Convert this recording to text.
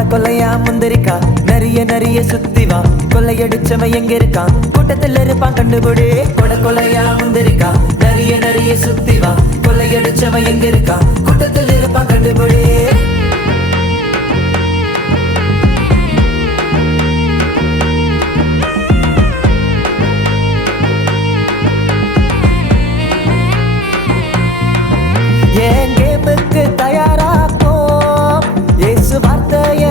கொலையா முந்திரிக்கா நிறைய சுத்தி வா. கொள்ளையடிச்சவன் எங்க இருக்கான் கூட்டத்தில் இருப்பான் கண்டுபிடி. கொலையா முந்திரிக்கா நிறைய சுத்தி வா. கொள்ளையடிச்சவன் எங்க இருக்கான் கூட்டத்தில் இருப்பான் கண்டுபிடி. என் கேமுக்கு தயாராப்போம், இயேசு வார்த்தையை